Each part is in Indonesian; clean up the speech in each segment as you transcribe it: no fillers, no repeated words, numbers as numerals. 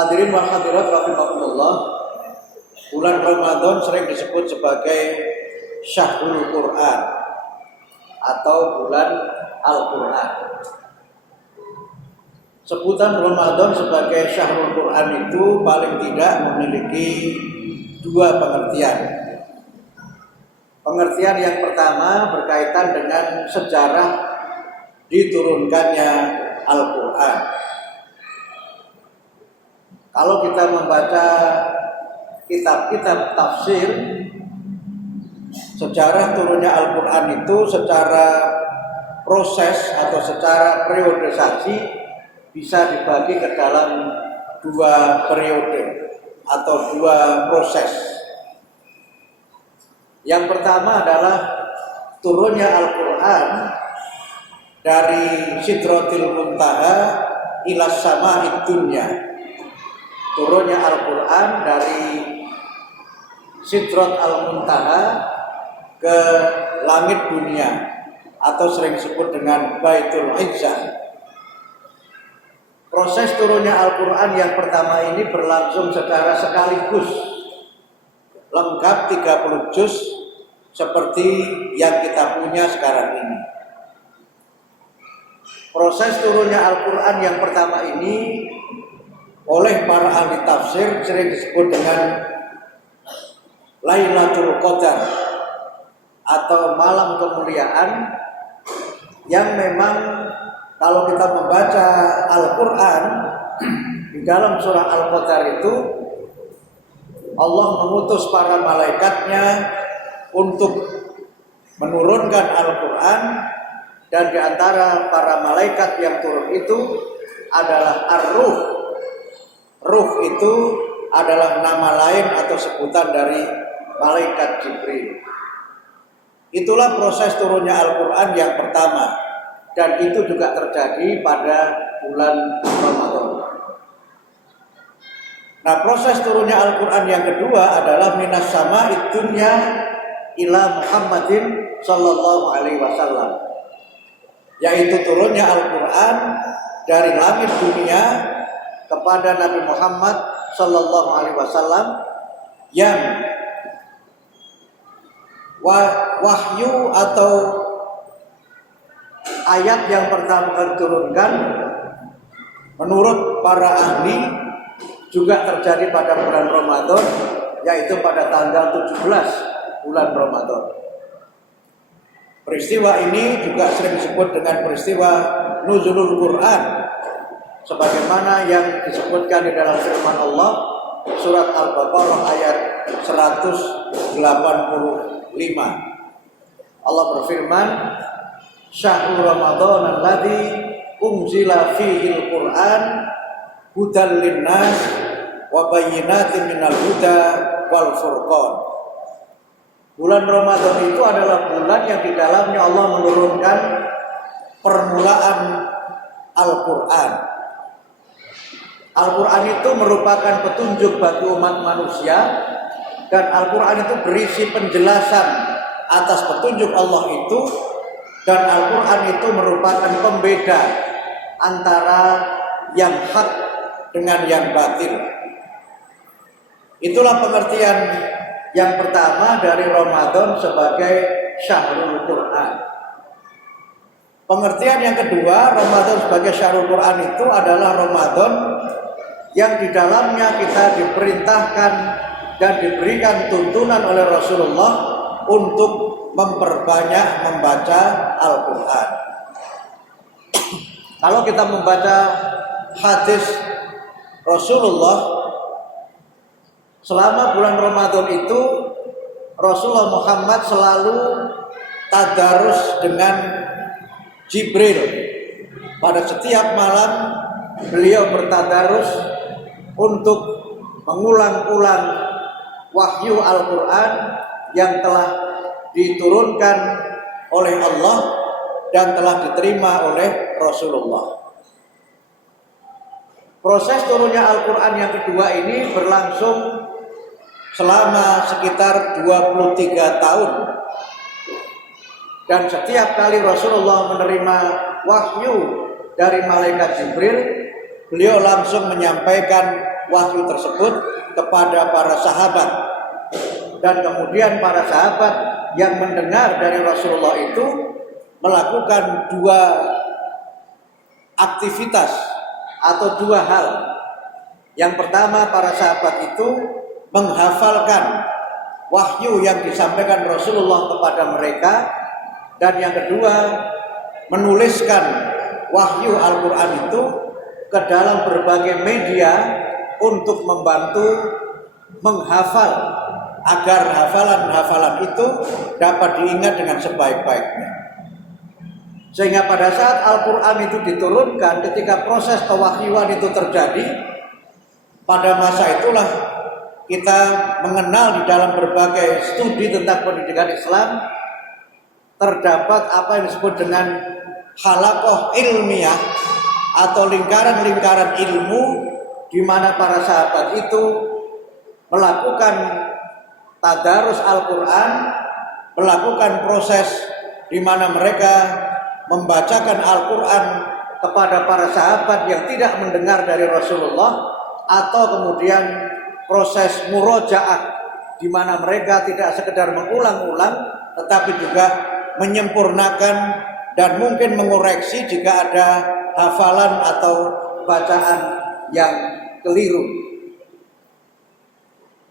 Hadirin wal hadirat rahimakumullah, bulan Ramadan sering disebut sebagai Syahrul Quran atau bulan Al-Quran. Sebutan Ramadan sebagai Syahrul Quran itu paling tidak memiliki dua pengertian. Pengertian yang pertama berkaitan dengan sejarah diturunkannya Al-Quran. Kalau kita membaca kitab-kitab tafsir, sejarah turunnya Al-Quran itu secara proses atau secara periodisasi bisa dibagi ke dalam dua periode atau dua proses. Yang pertama adalah turunnya Al-Quran dari Sidratil Muntaha ila Sama'id Dunya. Turunnya Al-Quran dari Sidrat Al-Muntaha ke langit dunia atau sering disebut dengan Baitul Izzah. Proses turunnya Al-Quran yang pertama ini berlangsung secara sekaligus, lengkap 30 juz seperti yang kita punya sekarang ini. Proses turunnya Al-Quran yang pertama ini oleh para ahli tafsir sering disebut dengan Lailatul Qadar atau malam kemuliaan, yang memang kalau kita membaca Al-Quran di dalam surah Al-Qadar itu Allah mengutus para malaikatnya untuk menurunkan Al-Quran, dan di antara para malaikat yang turun itu adalah Ar-Ruh. Ruh itu adalah nama lain atau sebutan dari malaikat Jibril. Itulah proses turunnya Al-Quran yang pertama, dan itu juga terjadi pada bulan Ramadan. Nah, proses turunnya Al-Quran yang kedua adalah minas sama'id dunya ila Muhammadin sallallahu alaihi wasallam, yaitu turunnya Al-Quran dari langit dunia kepada Nabi Muhammad sallallahu alaihi wasallam, yang wahyu atau ayat yang pertama kali diturunkan menurut para ahli juga terjadi pada bulan Ramadan, yaitu pada tanggal 17 bulan Ramadan. Peristiwa ini juga sering disebut dengan peristiwa Nuzulul Quran, sebagaimana yang disebutkan di dalam firman Allah surat Al-Baqarah ayat 185. Allah berfirman, Syahrul Ramadan alladzi unzila fihil Quran hudal linnas wa bayyinatin minal huda wal furqan. Bulan Ramadan itu adalah bulan yang di dalamnya Allah menurunkan permulaan Al-Quran. Al-Quran itu merupakan petunjuk bagi umat manusia, dan Al-Quran itu berisi penjelasan atas petunjuk Allah itu, dan Al-Quran itu merupakan pembeda antara yang hak dengan yang batil. Itulah pengertian yang pertama dari Ramadan sebagai Syahrul Quran. Pengertian yang kedua, Ramadan sebagai Syahrul Quran itu adalah Ramadan yang di dalamnya kita diperintahkan dan diberikan tuntunan oleh Rasulullah untuk memperbanyak membaca Al-Quran. Kalau kita membaca hadis Rasulullah, selama bulan Ramadan itu Rasulullah Muhammad selalu tadarus dengan Jibril. Pada setiap malam beliau bertadarus untuk mengulang-ulang wahyu Al-Quran yang telah diturunkan oleh Allah dan telah diterima oleh Rasulullah. Proses turunnya Al-Quran yang kedua ini berlangsung selama sekitar 23 tahun. Dan setiap kali Rasulullah menerima wahyu dari malaikat Jibril, beliau langsung menyampaikan wahyu tersebut kepada para sahabat. Dan kemudian para sahabat yang mendengar dari Rasulullah itu melakukan dua aktivitas atau dua hal. Yang pertama, para sahabat itu menghafalkan wahyu yang disampaikan Rasulullah kepada mereka, dan yang kedua menuliskan wahyu Al-Quran itu ke dalam berbagai media untuk membantu menghafal agar hafalan-hafalan itu dapat diingat dengan sebaik-baiknya. Sehingga pada saat Al-Quran itu diturunkan, ketika proses pewahyuan itu terjadi, pada masa itulah kita mengenal di dalam berbagai studi tentang pendidikan Islam terdapat apa yang disebut dengan halaqah ilmiah atau lingkaran-lingkaran ilmu, di mana para sahabat itu melakukan tadarus Al-Quran, melakukan proses di mana mereka membacakan Al-Quran kepada para sahabat yang tidak mendengar dari Rasulullah, atau kemudian proses murojaah di mana mereka tidak sekedar mengulang-ulang tetapi juga menyempurnakan dan mungkin mengoreksi jika ada hafalan atau bacaan yang keliru.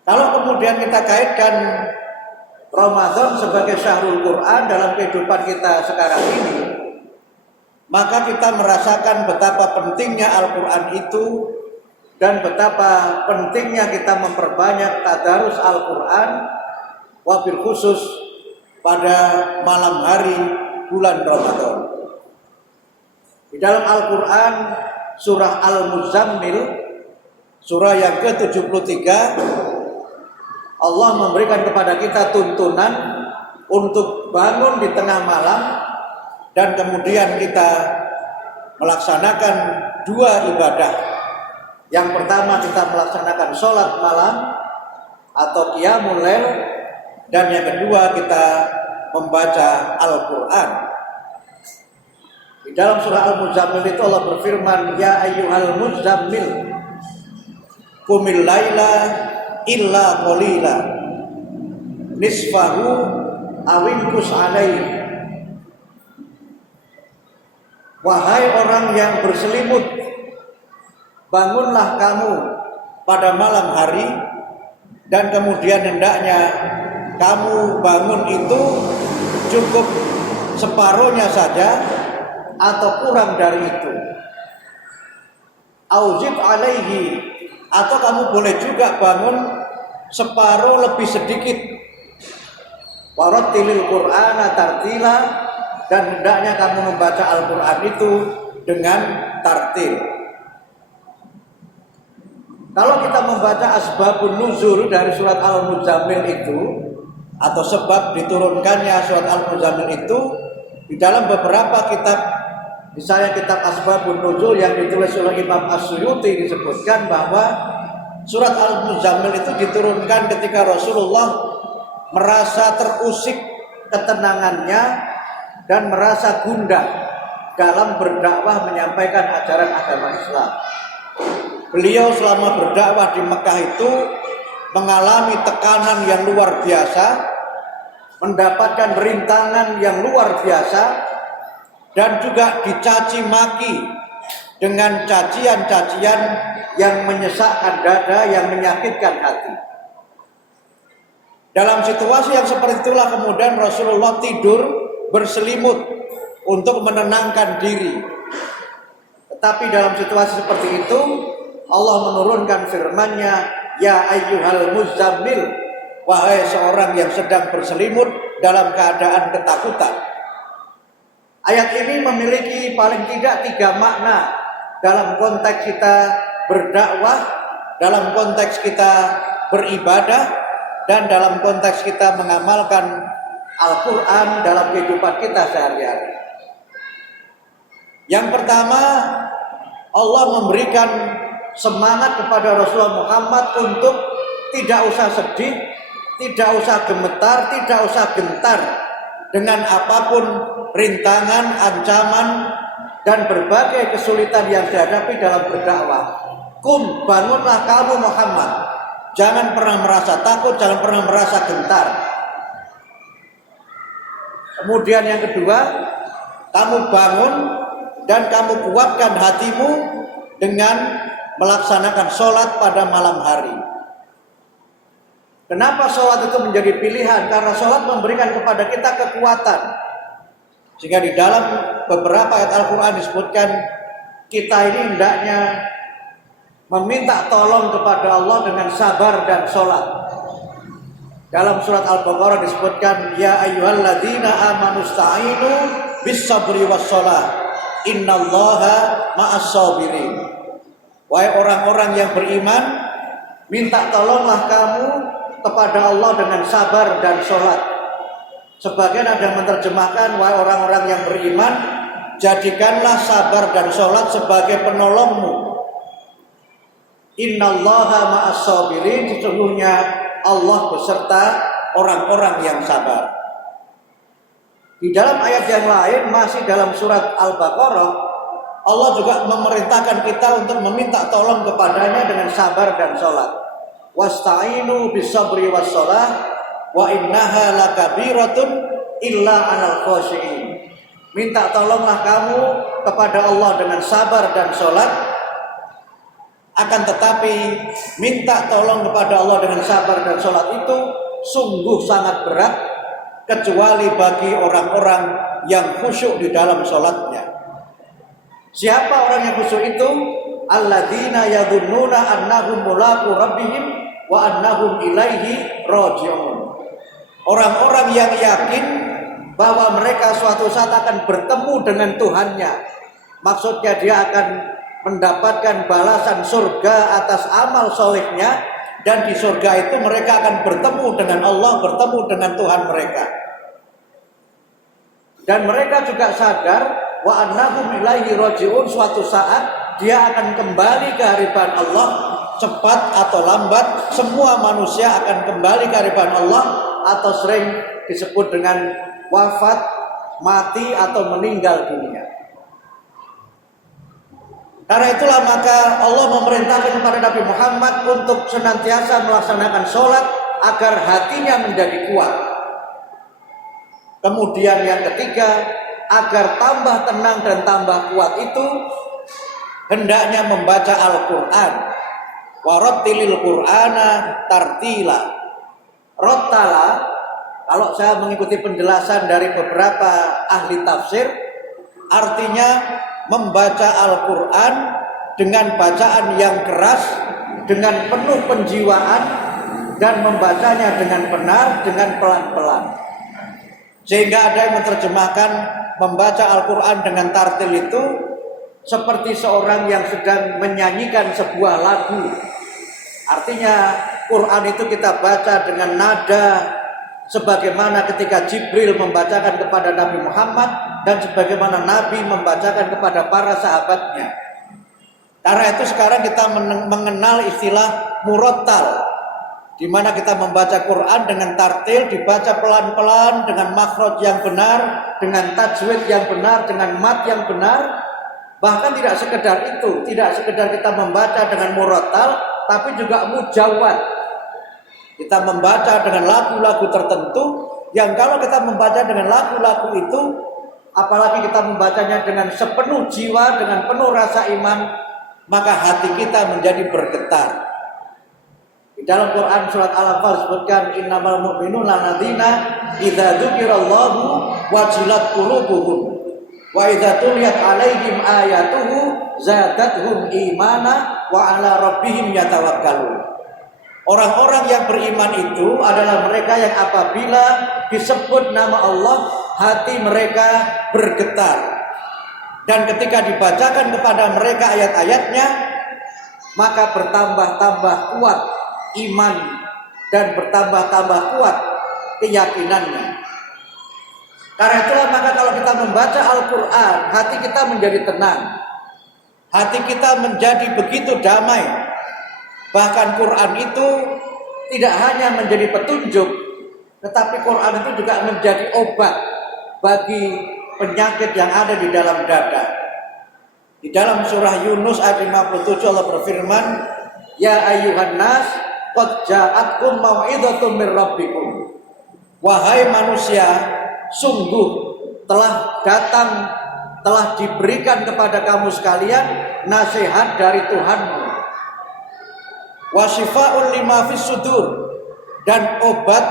Kalau kemudian kita kaitkan Ramadan sebagai syahrul Quran dalam kehidupan kita sekarang ini, maka kita merasakan betapa pentingnya Al-Quran itu dan betapa pentingnya kita memperbanyak tadarus Al-Quran, wabil khusus pada malam hari bulan Ramadan. Di dalam Al-Quran surah Al-Muzammil, surah yang ke-73, Allah memberikan kepada kita tuntunan untuk bangun di tengah malam dan kemudian kita melaksanakan dua ibadah. Yang pertama, kita melaksanakan sholat malam atau qiyamul lail, dan yang kedua kita membaca Al-Quran. Di dalam surah Al-Muzammil itu Allah berfirman, ya ayyuhal muzammil qumil laila illa qalila nisfahu awinkus alaihi. Wahai orang yang berselimut, bangunlah kamu pada malam hari, dan kemudian hendaknya kamu bangun itu cukup separuhnya saja atau kurang dari itu. Auzib alaihi, atau kamu boleh juga bangun separuh lebih sedikit. Warattilil Qur'ana tartila, dan hendaknya kamu membaca Al-Quran itu dengan tartil. Kalau kita membaca asbabun nuzul dari surat Al-Muzammil itu, atau sebab diturunkannya surat Al-Muzammil itu, di dalam beberapa kitab, misalnya kitab Asbabun Nuzul yang ditulis oleh Imam As-Suyuti, disebutkan bahwa surat Al-Muzammil itu diturunkan ketika Rasulullah merasa terusik ketenangannya dan merasa gundah dalam berdakwah menyampaikan ajaran agama Islam. Beliau selama berdakwah di Mekah itu mengalami tekanan yang luar biasa, mendapatkan rintangan yang luar biasa, dan juga dicaci maki dengan cacian-cacian yang menyesakkan dada, yang menyakitkan hati. Dalam situasi yang seperti itulah kemudian Rasulullah tidur berselimut untuk menenangkan diri. Tetapi dalam situasi seperti itu Allah menurunkan firman-Nya, ya ayyuhal muzammil, wahai seorang yang sedang berselimut dalam keadaan ketakutan. Ayat ini memiliki paling tidak 3 makna dalam konteks kita berdakwah, dalam konteks kita beribadah, dan dalam konteks kita mengamalkan Al-Quran dalam kehidupan kita sehari-hari. Yang pertama, Allah memberikan semangat kepada Rasulullah Muhammad untuk tidak usah sedih, tidak usah gemetar, tidak usah gentar dengan apapun rintangan, ancaman, dan berbagai kesulitan yang dihadapi dalam berdakwah. bangunlah kamu Muhammad. Jangan pernah merasa takut, jangan pernah merasa gentar. Kemudian yang kedua, kamu bangun dan kamu kuatkan hatimu dengan melaksanakan sholat pada malam hari. Kenapa sholat itu menjadi pilihan? Karena sholat memberikan kepada kita kekuatan. Sehingga di dalam beberapa ayat Al-Quran disebutkan kita ini hendaknya meminta tolong kepada Allah dengan sabar dan sholat. Dalam surat Al-Baqarah disebutkan, ya ayyuhalladzina amanu sta'inu bis sabri was sholat innallaha ma'as sabirin. Wahai orang-orang yang beriman, minta tolonglah kamu kepada Allah dengan sabar dan sholat. Sebagian ada yang menerjemahkan, wahai orang-orang yang beriman, jadikanlah sabar dan sholat sebagai penolongmu. Innallaha ma'as sabirin, sesungguhnya Allah beserta orang-orang yang sabar. Di dalam ayat yang lain, masih dalam surat Al-Baqarah, Allah juga memerintahkan kita untuk meminta tolong kepadanya dengan sabar dan sholat. Wasta'inu bis-sabri was-sholah wa innaha lakabiratun illa 'alal khashi'in. Minta tolonglah kamu kepada Allah dengan sabar dan sholat. Akan tetapi minta tolong kepada Allah dengan sabar dan sholat itu sungguh sangat berat, kecuali bagi orang-orang yang khusyuk di dalam sholatnya. Siapa orang yang khusyuk itu? Alladzina yadhunnuna annahum mulaqu rabbihim wa annahum ilaihi raji'un. Orang-orang yang yakin bahwa mereka suatu saat akan bertemu dengan Tuhannya. Maksudnya dia akan mendapatkan balasan surga atas amal solehnya, dan di surga itu mereka akan bertemu dengan Allah, bertemu dengan Tuhan mereka. Dan mereka juga sadar wa annahum ilaihi raji'un, suatu saat dia akan kembali ke hadapan Allah, cepat atau lambat semua manusia akan kembali ke hadapan Allah, atau sering disebut dengan wafat, mati atau meninggal dunia. Karena itulah maka Allah memerintahkan kepada Nabi Muhammad untuk senantiasa melaksanakan sholat agar hatinya menjadi kuat. Kemudian yang ketiga, agar tambah tenang dan tambah kuat itu hendaknya membaca Al-Quran. Warattilil Qur'ana tartila. Rottala, kalau saya mengikuti penjelasan dari beberapa ahli tafsir, artinya membaca Al-Quran dengan bacaan yang keras, dengan penuh penjiwaan, dan membacanya dengan benar, dengan pelan-pelan. Sehingga ada yang menerjemahkan membaca Al-Quran dengan tartil itu seperti seorang yang sedang menyanyikan sebuah lagu. Artinya Quran itu kita baca dengan nada sebagaimana ketika Jibril membacakan kepada Nabi Muhammad dan sebagaimana Nabi membacakan kepada para sahabatnya. Karena itu sekarang kita mengenal istilah murattal, di mana kita membaca Quran dengan tartil, dibaca pelan-pelan dengan makhraj yang benar, dengan tajwid yang benar, dengan mat yang benar. Bahkan tidak sekedar itu, tidak sekedar kita membaca dengan murattal, tapi juga mujawwad. Kita membaca dengan lagu-lagu tertentu yang kalau kita membaca dengan lagu-lagu itu, apalagi kita membacanya dengan sepenuh jiwa, dengan penuh rasa iman, maka hati kita menjadi bergetar. Di dalam Quran surat Al-Anfal disebutkan innamal mu'minuna alladzina idza dzukirallahu wajilat qulubuhum wa idza tuliyat 'alaihim ayatuhu zadatuhum imana wa 'ala rabbihim yatawakkalun. Orang-orang yang beriman itu adalah mereka yang apabila disebut nama Allah, hati mereka bergetar. Dan ketika dibacakan kepada mereka ayat-ayatnya, maka bertambah-tambah kuat iman dan bertambah-tambah kuat keyakinannya. Karena itulah maka kalau kita membaca Al-Quran, hati kita menjadi tenang. Hati kita menjadi begitu damai. Bahkan Quran itu tidak hanya menjadi petunjuk, tetapi Quran itu juga menjadi obat bagi penyakit yang ada di dalam dada. Di dalam surah Yunus ayat 57 Allah berfirman, "Ya ayyuhan nas, qad ja'atkum mau'izatun mir rabbikum." Wahai manusia, sungguh telah datang, telah diberikan kepada kamu sekalian nasihat dari Tuhanmu. Wa syifaa'un lima fis sudur, dan obat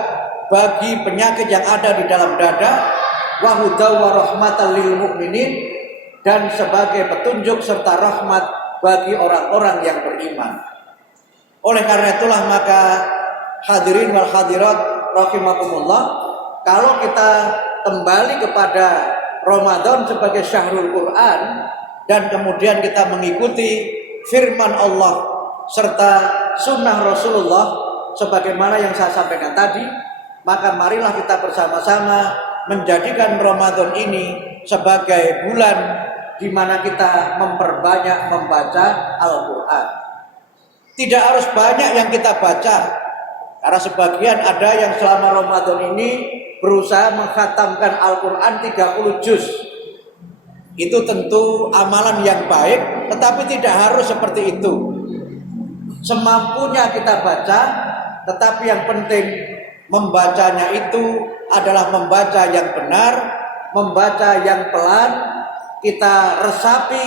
bagi penyakit yang ada di dalam dada, wa hudaw wa rahmatan lil mu'minin, dan sebagai petunjuk serta rahmat bagi orang-orang yang beriman. Oleh karena itulah maka hadirin wal hadirat rahimakumullah, kalau kita kembali kepada Ramadan sebagai syahrul Quran dan kemudian kita mengikuti firman Allah serta sunnah Rasulullah sebagaimana yang saya sampaikan tadi, maka marilah kita bersama-sama menjadikan Ramadan ini sebagai bulan di mana kita memperbanyak membaca Al-Quran. Tidak harus banyak yang kita baca, karena sebagian ada yang selama Ramadan ini berusaha mengkhatamkan Al-Quran 30 juz. Itu tentu amalan yang baik, tetapi tidak harus seperti itu. Semampunya kita baca, tetapi yang penting membacanya itu adalah membaca yang benar, membaca yang pelan, kita resapi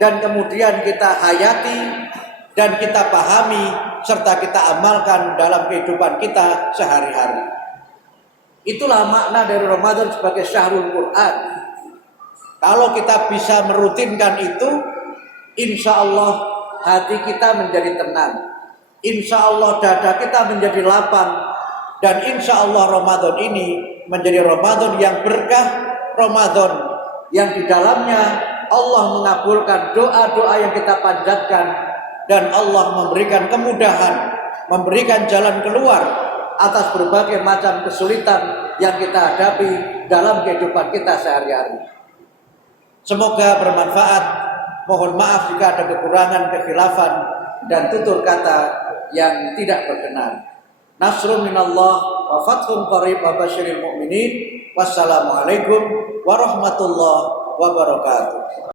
dan kemudian kita hayati dan kita pahami serta kita amalkan dalam kehidupan kita sehari-hari. Itulah makna dari Ramadan sebagai syahrul Quran. Kalau kita bisa merutinkan itu, insya Allah hati kita menjadi tenang, insya Allah dada kita menjadi lapang, dan insya Allah Ramadan ini menjadi Ramadan yang berkah, Ramadan yang di dalamnya Allah mengabulkan doa-doa yang kita panjatkan, dan Allah memberikan kemudahan, memberikan jalan keluar atas berbagai macam kesulitan yang kita hadapi dalam kehidupan kita sehari-hari. Semoga bermanfaat. Mohon maaf jika ada kekurangan, kekhilafan dan tutur kata yang tidak berkenan. Nasrun minallah wa fathun qarib wa basyiril mu'minin. Wassalamualaikum warahmatullahi wabarakatuh.